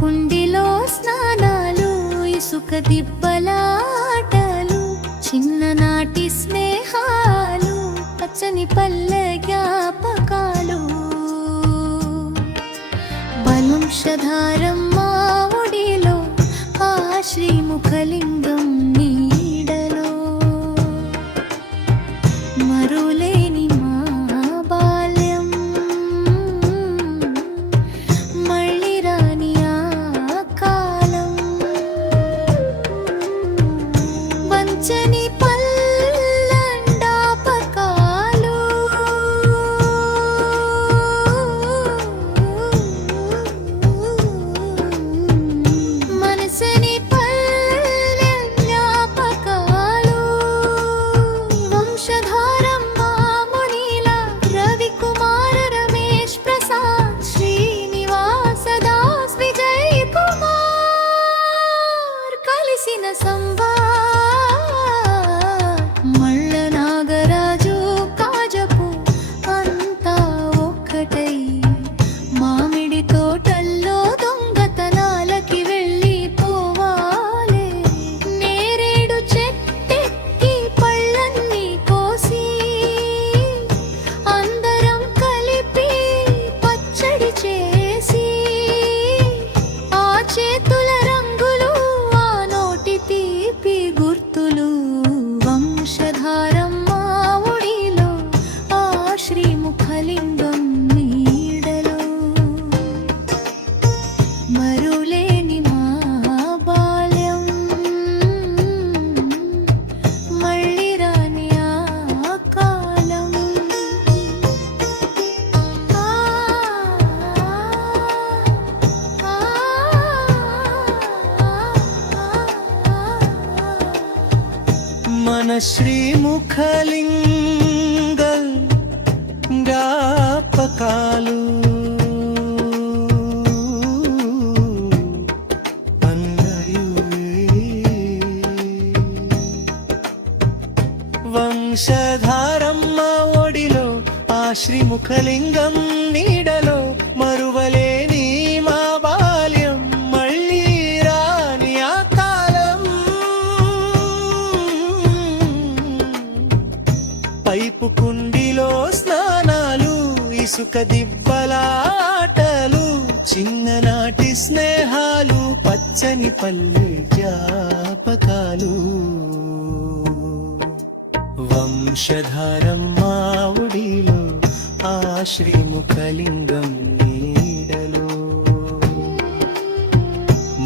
కుండిలో స్నానాలు, ఇసుక దిబ్బలాటలు, చిన్ననాటి స్నేహాలు, పచ్చని పల్లె జ్ఞాపకాలు. వంశధారమ్మ ఒడిలో ఆ శ్రీముఖలింగం నీడలో మరులేని మా బాల్యం, మళ్ళీ రాని ఆ కాలం. వంచని పల్లండాపకాలు, మనసని పల్లె జ్ఞాపకాలు. వంశధారమ్మ మునిలా రవికుమార రమేష్ ప్రసాద్ శ్రీనివాస దాస్ విజయ్ కుమార్ కలిసిన మళ్ళ నాగరాజు కాజపు అంతా ఒక్కటై, మామిడి తోటల్లో దొంగతనాలకి వెళ్ళిపోవాలే. నేరేడు చెట్టెక్కి పళ్ళన్నీ కోసి అందరం కలిపి పచ్చడి చేసి, ఆ చేతుల రంగులు, ఆ నోటి తీపి గుర్తులు. వంశధారమ్మ ఒడిలో ఆ శ్రీముఖలింగం నీడలో మరులేని మా బాల్యం, మళ్ళీ రాని ఆ కాలం. మన శ్రీముఖలింగం జ్ఞాపకాలు, వంశధారమ్మ ఒడిలో ఆ శ్రీముఖలింగం నీడలో మరువలేని మా బాల్యం, మళ్ళీ రాని ఆ కాలం. పైపు కుండిలో స్నానాలు, ఇసుక దిబ్బలాటలు, చిన్ననాటి స్నేహాలు, పచ్చని పల్లె జ్ఞాపకాలు. వంశధారమ్మ ఒడిలో ఆ శ్రీముఖలింగం నీడలో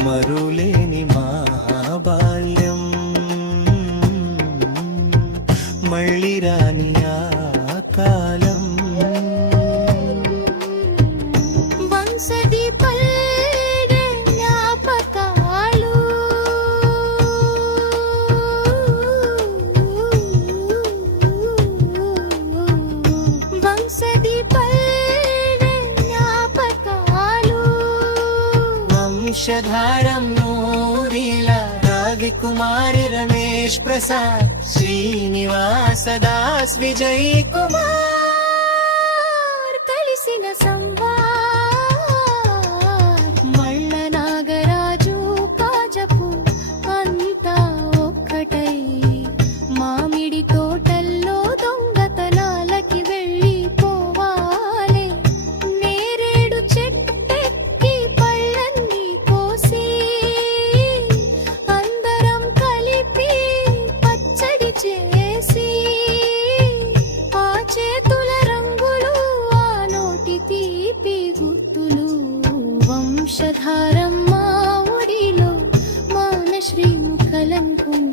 మరులేని మా బాల్యం, మళ్ళీ రాని ఆ కాలం. వంశది పల్లె జ్ఞాపకాలు, వంశది పల్లె జ్ఞాపకాలు. వంశధారం నూరిలా రవికుమారి రమేష్ ప్రసాద్ శ్రీనివాస దాస్ విజయ్ కుమార్ కలిసిన మళ్ళ నాగరాజు కాజపు అంతా ఒక్కటై, మామిడి తోటల్లో దొంగతనాలకి వెళ్ళిపోవాలే. నేరేడు చెట్టెక్కి పళ్ళన్నీ కోసి అందరం కలిపి పచ్చడి చేసి, ఆ చేతుల రంగులు, ఆ నోటి తీపి గుర్తులు. వంశధారమ్మ ఒడిలో మాన శ్రీముఖలింగం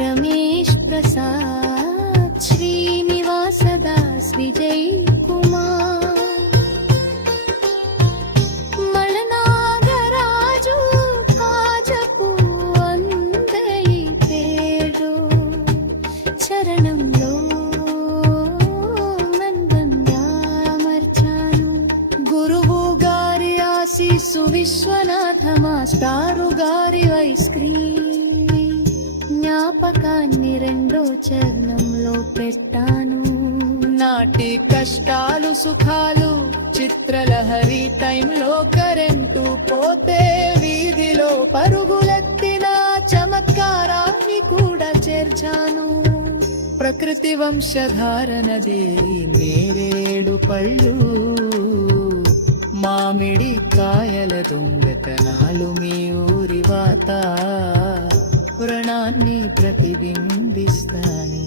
రమేష్ ప్రసాద్ శ్రీనివాస దాస్ విజయ్ కుమార్. మళనాగరాజు కాజపు అందరి పేరు చరణంలో నందంగా అమర్చాను. గురువు గారి ఆశీస్సు, విశ్వనాథ మాస్టారు గారి ఐస్ క్రీమ్ జ్ఞాపకాన్ని రెండో చరణంలో పెట్టాను. నాటి కష్టాలు సుఖాలు చిత్రలహరి టైంలో కరెంటు పోతే వీధిలో పరుగులెత్తిన చమత్కారాన్ని కూడా చేర్చాను ప్రకృతి వంశధారనది నేరేడు పళ్ళు మామిడి కాయల దొంగతనాలు మీ ఊరి వాత పురాణాన్ని ప్రతిబింబిస్తాయి